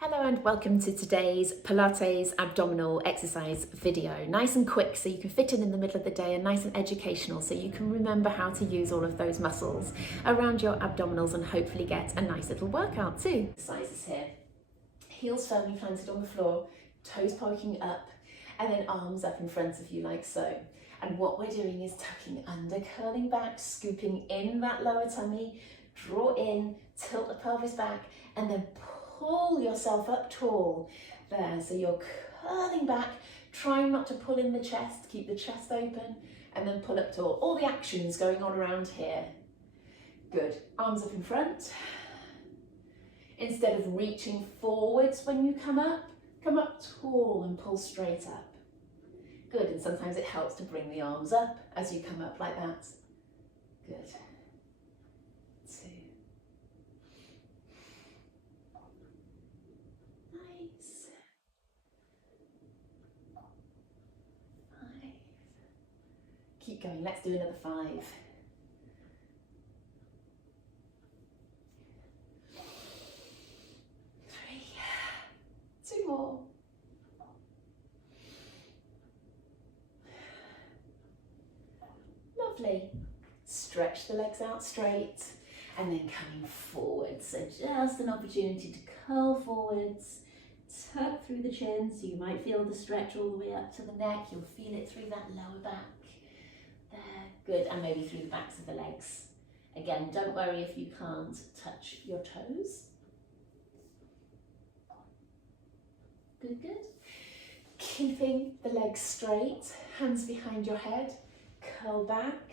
Hello and welcome to today's Pilates abdominal exercise video. Nice and quick so you can fit in the middle of the day, and nice and educational so you can remember how to use all of those muscles around your abdominals and hopefully get a nice little workout too. Exercises here. Heels firmly planted on the floor, toes poking up, and then arms up in front of you like so. And what we're doing is tucking under, curling back, scooping in that lower tummy, draw in, tilt the pelvis back, and then pull yourself up tall. There, so you're curling back, trying not to pull in the chest, keep the chest open, and then pull up tall. All the actions going on around here. Good, arms up in front. Instead of reaching forwards when you come up tall and pull straight up. Good, and sometimes it helps to bring the arms up as you come up like that. Good. 2. Nice. 5. Keep going, let's do another 5. 3. 2 more. Lovely. Stretch the legs out straight and then coming forward. So just an opportunity to curl forwards, tuck through the chin, so you might feel the stretch all the way up to the neck. You'll feel it through that lower back. There, good, and maybe through the backs of the legs. Again, don't worry if you can't touch your toes. Good, good. Keeping the legs straight, hands behind your head, curl back,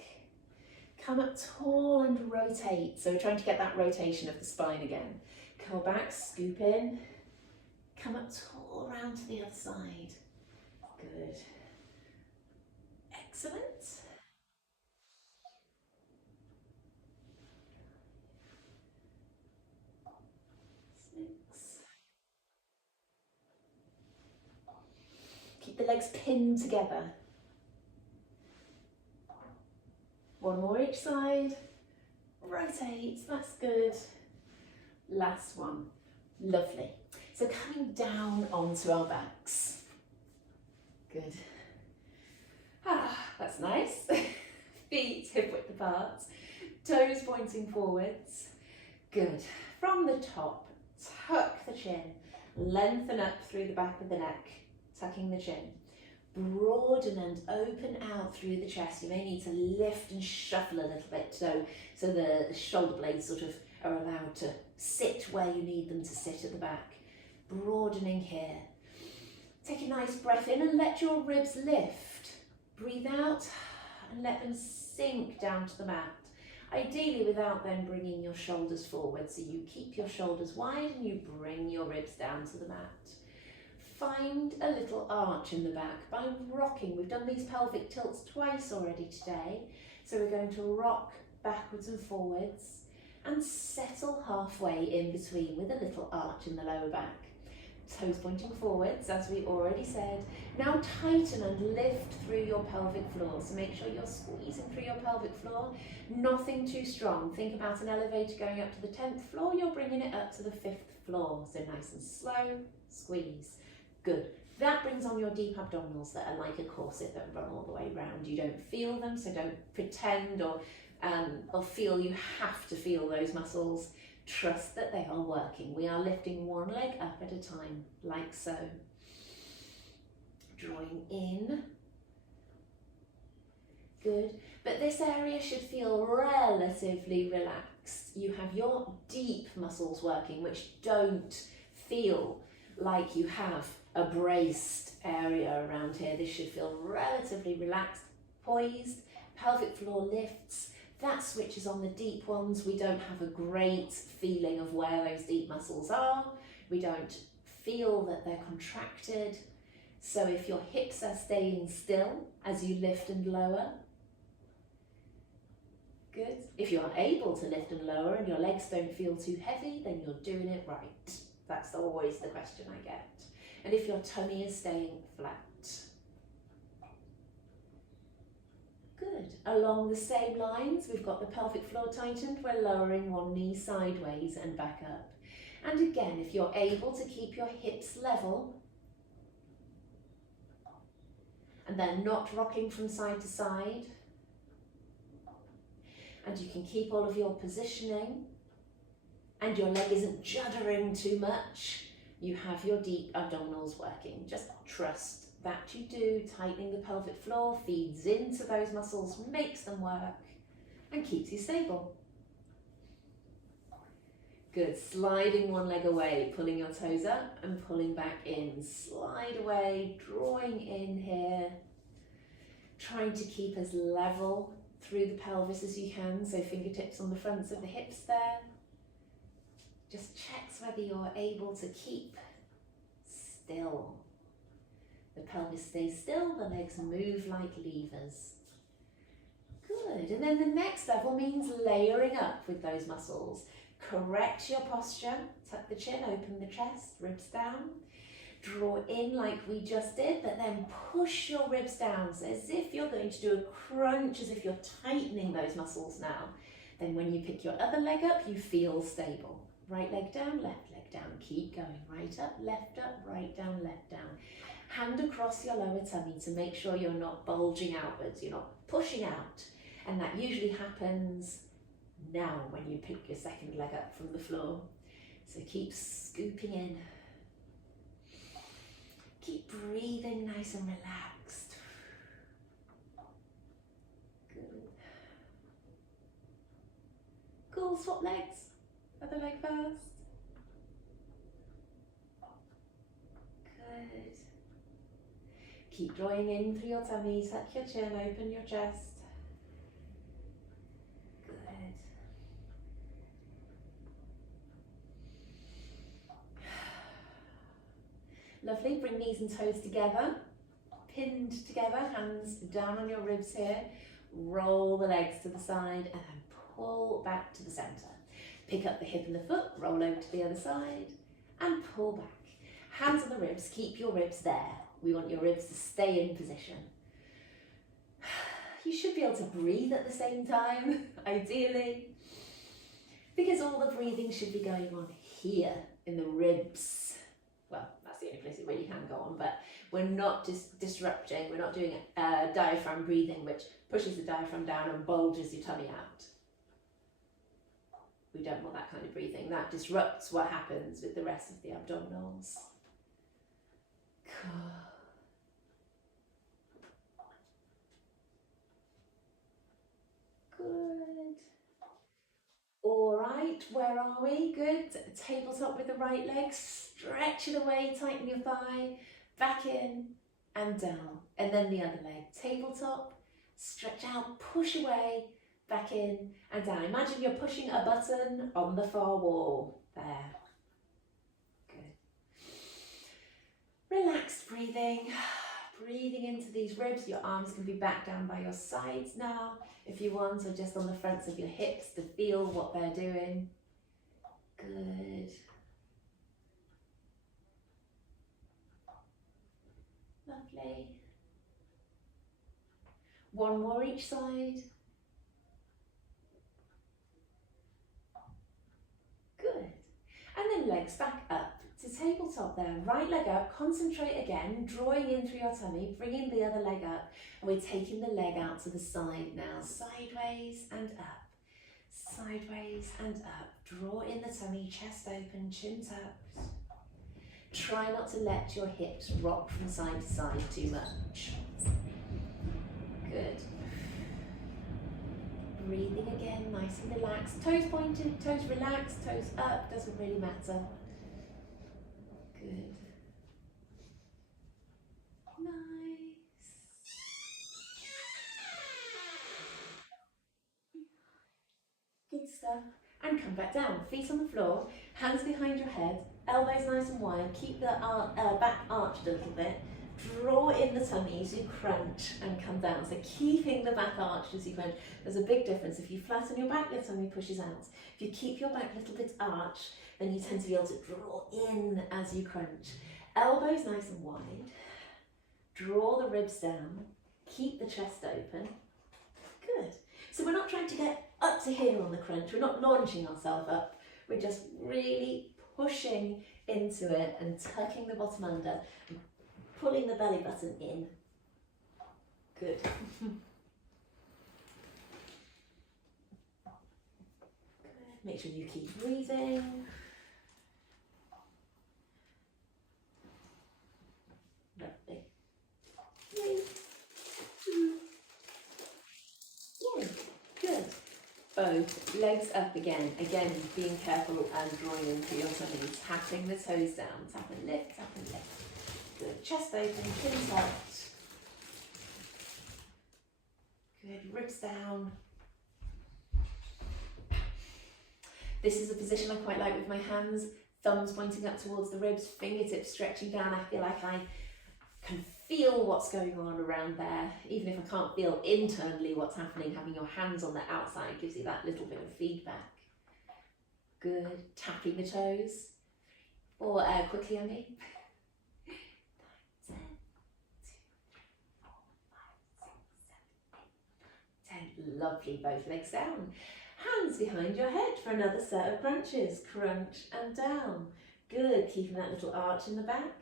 come up tall and rotate. So we're trying to get that rotation of the spine again. Curl back, scoop in, come up tall around to the other side. Good. Excellent. 6. Keep the legs pinned together. 1 more each side. Rotate, that's good. Last one. Lovely. So coming down onto our backs. Good. That's nice. Feet hip width apart. Toes pointing forwards. Good. From the top, tuck the chin. Lengthen up through the back of the neck, tucking the chin. Broaden and open out through the chest. You may need to lift and shuffle a little bit so the shoulder blades sort of are allowed to sit where you need them to sit at the back. Broadening here. Take a nice breath in and let your ribs lift. Breathe out and let them sink down to the mat. Ideally without then bringing your shoulders forward. So you keep your shoulders wide and you bring your ribs down to the mat. Find a little arch in the back by rocking. We've done these pelvic tilts twice already today. So we're going to rock backwards and forwards and settle halfway in between with a little arch in the lower back. Toes pointing forwards, as we already said. Now tighten and lift through your pelvic floor. So make sure you're squeezing through your pelvic floor. Nothing too strong. Think about an elevator going up to the 10th floor. You're bringing it up to the 5th floor. So nice and slow, squeeze. Good. That brings on your deep abdominals that are like a corset that run all the way around. You don't feel them, so don't pretend or feel you have to feel those muscles. Trust that they are working. We are lifting one leg up at a time, like so. Drawing in. Good. But this area should feel relatively relaxed. You have your deep muscles working, which don't feel like you have a braced area around here. This should feel relatively relaxed, poised, pelvic floor lifts. That switches on the deep ones. We don't have a great feeling of where those deep muscles are. We don't feel that they're contracted. So if your hips are staying still as you lift and lower, good. If you are able to lift and lower and your legs don't feel too heavy, then you're doing it right. That's always the question I get. And if your tummy is staying flat. Good. Along the same lines, we've got the pelvic floor tightened. We're lowering one knee sideways and back up. And again, if you're able to keep your hips level and they're not rocking from side to side, and you can keep all of your positioning and your leg isn't juddering too much, you have your deep abdominals working. Just trust that you do. Tightening the pelvic floor feeds into those muscles, makes them work, and keeps you stable. Good, sliding one leg away, pulling your toes up and pulling back in. Slide away, drawing in here. Trying to keep as level through the pelvis as you can, so fingertips on the fronts of the hips there. Just checks whether you're able to keep still. The pelvis stays still, the legs move like levers. Good, and then the next level means layering up with those muscles. Correct your posture, tuck the chin, open the chest, ribs down. Draw in like we just did, but then push your ribs down, so as if you're going to do a crunch, as if you're tightening those muscles now. Then when you pick your other leg up, you feel stable. Right leg down, left leg down, keep going. Right up, right down, left down. Hand across your lower tummy to make sure you're not bulging outwards, you're not pushing out. And that usually happens now when you pick your second leg up from the floor. So keep scooping in. Keep breathing nice and relaxed. Good. Cool, swap legs. Other leg first. Good. Keep drawing in through your tummy, tuck your chin, open your chest. Good. Lovely, bring knees and toes together, pinned together, hands down on your ribs here. Roll the legs to the side and then pull back to the center. Pick up the hip and the foot, roll over to the other side and pull back. Hands on the ribs, keep your ribs there. We want your ribs to stay in position. You should be able to breathe at the same time, ideally, because all the breathing should be going on here in the ribs. Well, that's the only place it really can go on, but we're not just disrupting, we're not doing diaphragm breathing, which pushes the diaphragm down and bulges your tummy out. We don't want that kind of breathing. That disrupts what happens with the rest of the abdominals. Good. All right, where are we? Good. Tabletop with the right leg. Stretch it away, tighten your thigh. Back in and down. And then the other leg. Tabletop, stretch out, push away, back in and down. Imagine you're pushing a button on the far wall. There. Good. Relaxed breathing. Breathing into these ribs. Your arms can be back down by your sides now if you want, or just on the fronts of your hips to feel what they're doing. Good. Lovely. One more each side. Good. And then legs back up to tabletop there. Right leg up, concentrate again, drawing in through your tummy, bringing the other leg up, and we're taking the leg out to the side now. Sideways and up. Sideways and up. Draw in the tummy, chest open, chin tucked. Try not to let your hips rock from side to side too much. Good. Breathing again, nice and relaxed. Toes pointed, toes relaxed, toes up, doesn't really matter. Good. Nice. Good stuff. And come back down. Feet on the floor, hands behind your head, elbows nice and wide. Keep the back arched a little bit. Draw in the tummy as you crunch and come down. So keeping the back arched as you crunch. There's a big difference. If you flatten your back, your tummy pushes out. If you keep your back a little bit arched, then you tend to be able to draw in as you crunch. Elbows nice and wide. Draw the ribs down. Keep the chest open. Good. So we're not trying to get up to here on the crunch. We're not launching ourselves up. We're just really pushing into it and tucking the bottom under, and pulling the belly button in. Good. Make sure you keep breathing. Lovely. 3, 2, 1. Good. Both legs up again. Again, being careful and drawing into your tummy. Tapping the toes down. Tap and lift, tap and lift. Good. Chest open, chin tucked. Good. Ribs down. This is a position I quite like with my hands, thumbs pointing up towards the ribs, fingertips stretching down. I feel like I can feel what's going on around there. Even if I can't feel internally what's happening, having your hands on the outside gives you that little bit of feedback. Good. Tapping the toes. Or quickly on me. 9, 10, 2, 3, 4, 5, 6, 7, 8, 10. Lovely. Both legs down. Hands behind your head for another set of crunches. Crunch and down. Good. Keeping that little arch in the back.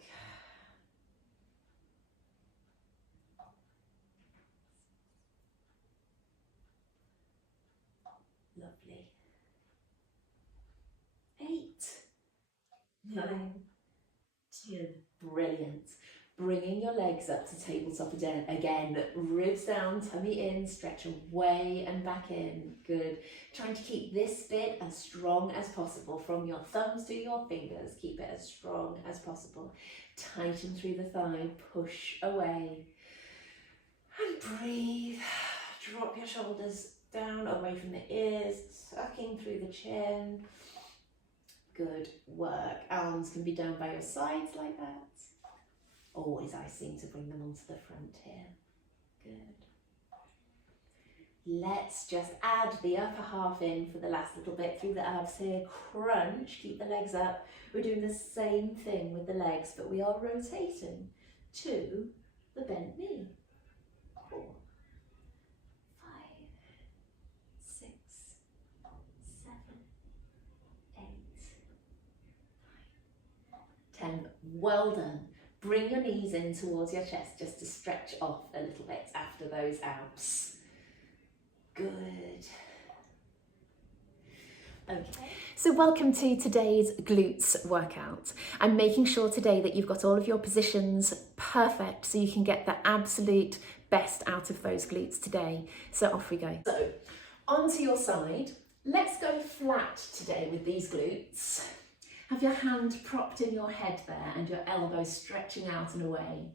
Lovely. 8, 9, 10. Brilliant. Bringing your legs up to tabletop again. Ribs down, tummy in, stretch away and back in. Good. Trying to keep this bit as strong as possible. From your thumbs to your fingers, keep it as strong as possible. Tighten through the thigh, push away. And breathe. Drop your shoulders down, away from the ears, tucking through the chin. Good work. Arms can be down by your sides like that. Always icing to bring them onto the front here. Good. Let's just add the upper half in for the last little bit through the abs here. Crunch, keep the legs up. We're doing the same thing with the legs, but we are rotating to the bent knee. 4, 5, 6, 7, 8, 9, 10. Well done. Bring your knees in towards your chest just to stretch off a little bit after those abs. Good. Okay. So welcome to today's glutes workout. I'm making sure today that you've got all of your positions perfect so you can get the absolute best out of those glutes today. So off we go. So onto your side. Let's go flat today with these glutes. Have your hand propped in your head there and your elbows stretching out and away.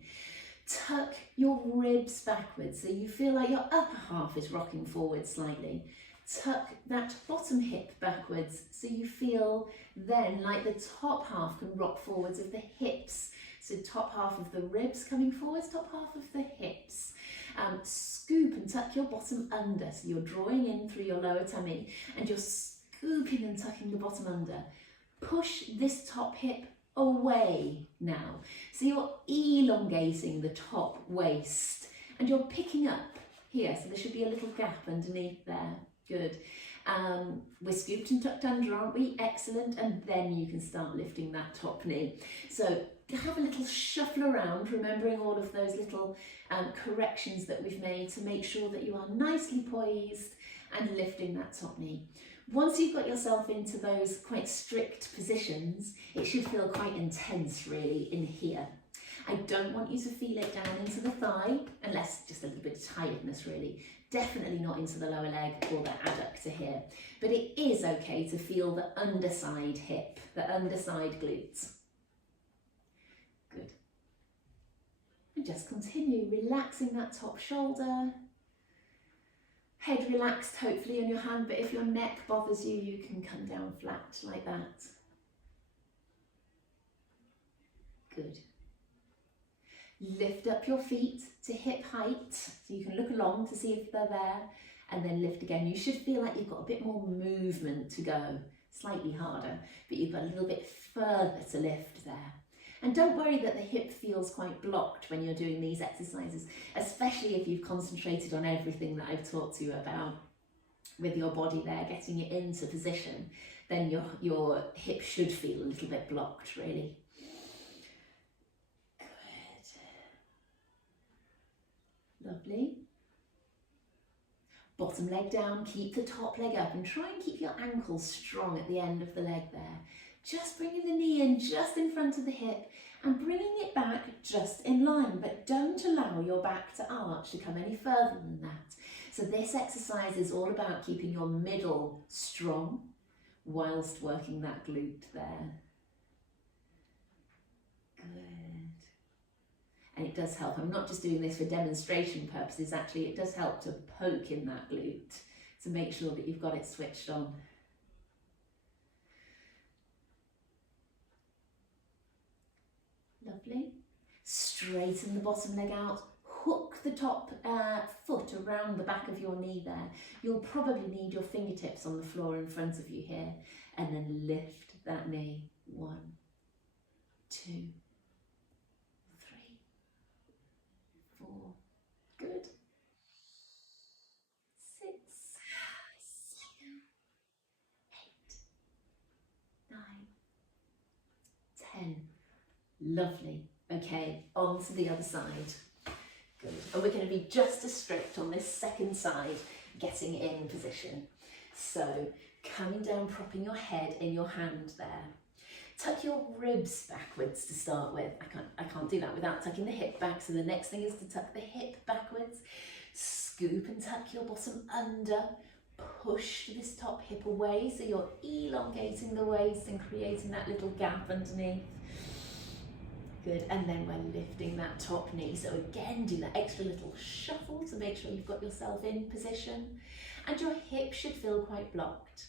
Tuck your ribs backwards so you feel like your upper half is rocking forward slightly. Tuck that bottom hip backwards so you feel then like the top half can rock forwards of the hips. So top half of the ribs coming forwards, top half of the hips. Scoop and tuck your bottom under so you're drawing in through your lower tummy and you're scooping and tucking the bottom under. Push this top hip away now. So you're elongating the top waist and you're picking up here. So there should be a little gap underneath there. Good. We're scooped and tucked under, aren't we? Excellent. And then you can start lifting that top knee. So have a little shuffle around, remembering all of those little corrections that we've made to make sure that you are nicely poised and lifting that top knee. Once you've got yourself into those quite strict positions, it should feel quite intense really in here. I don't want you to feel it down into the thigh, unless just a little bit of tiredness really. Definitely not into the lower leg or the adductor here. But it is okay to feel the underside hip, the underside glutes. Good. And just continue relaxing that top shoulder. Head relaxed, hopefully, on your hand, but if your neck bothers you, you can come down flat like that. Good. Lift up your feet to hip height, so you can look along to see if they're there, and then lift again. You should feel like you've got a bit more movement to go, slightly harder, but you've got a little bit further to lift there. And don't worry that the hip feels quite blocked when you're doing these exercises, especially if you've concentrated on everything that I've talked to you about with your body there, getting it into position. then your hip should feel a little bit blocked, really. Good. Lovely. Bottom leg down, keep the top leg up and try and keep your ankles strong at the end of the leg there. Just bringing the knee in just in front of the hip and bringing it back just in line, but don't allow your back to arch to come any further than that. So this exercise is all about keeping your middle strong whilst working that glute there. Good. And it does help. I'm not just doing this for demonstration purposes, actually it does help to poke in that glute to make sure that you've got it switched on. Lovely. Straighten the bottom leg out, hook the top foot around the back of your knee there. You'll probably need your fingertips on the floor in front of you here, and then lift that knee. 1, 2, 3, 4, good. 6, 7, 8, 9, 10. Lovely. Okay, on to the other side. Good. And we're going to be just as strict on this second side, getting in position. So coming down, propping your head in your hand there. Tuck your ribs backwards to start with. I can't do that without tucking the hip back. So the next thing is to tuck the hip backwards. Scoop and tuck your bottom under. Push this top hip away so you're elongating the waist and creating that little gap underneath. Good, and then we're lifting that top knee. So again, do that extra little shuffle to make sure you've got yourself in position. And your hip should feel quite blocked.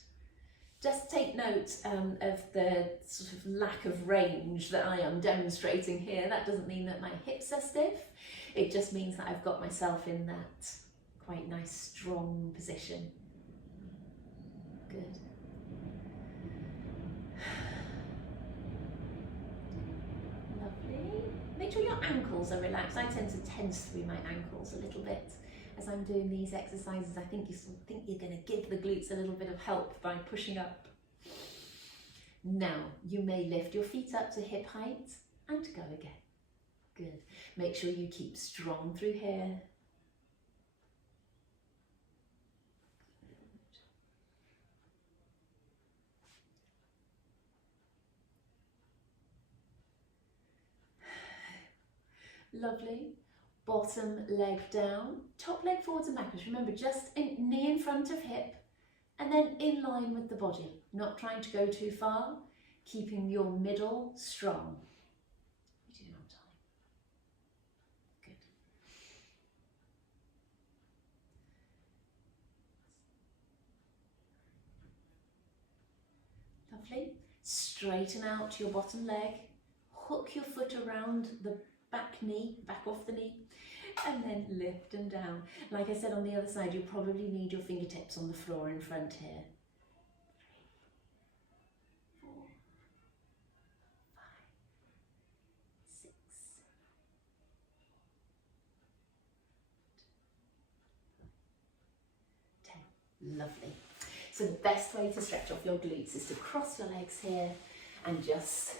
Just take note of the sort of lack of range that I am demonstrating here. That doesn't mean that my hips are stiff. It just means that I've got myself in that quite nice, strong position. Good. Make sure your ankles are relaxed. I tend to tense through my ankles a little bit as I'm doing these exercises. I think you're going to give the glutes a little bit of help by pushing up. Now, you may lift your feet up to hip height and go again. Good. Make sure you keep strong through here. Lovely. Bottom leg down, top leg forwards and backwards. Remember, just knee in front of hip and then in line with the body. Not trying to go too far, keeping your middle strong. You're doing on time. Good. Lovely. Straighten out your bottom leg. Hook your foot around the back knee, back off the knee, and then lift them down. Like I said, on the other side, you probably need your fingertips on the floor in front here. 3, 4, 5, 6, 10. Lovely. So the best way to stretch off your glutes is to cross your legs here and just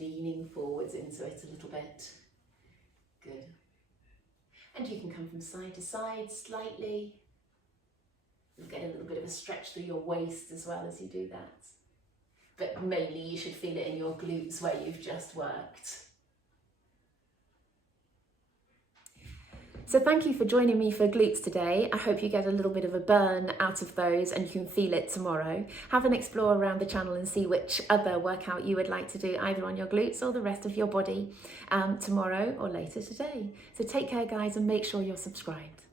leaning forwards into it a little bit. Good. And you can come from side to side slightly. You'll get a little bit of a stretch through your waist as well as you do that. But mainly you should feel it in your glutes where you've just worked. So thank you for joining me for glutes today. I hope you get a little bit of a burn out of those and you can feel it tomorrow. Have an explore around the channel and see which other workout you would like to do either on your glutes or the rest of your body tomorrow or later today. So take care guys and make sure you're subscribed.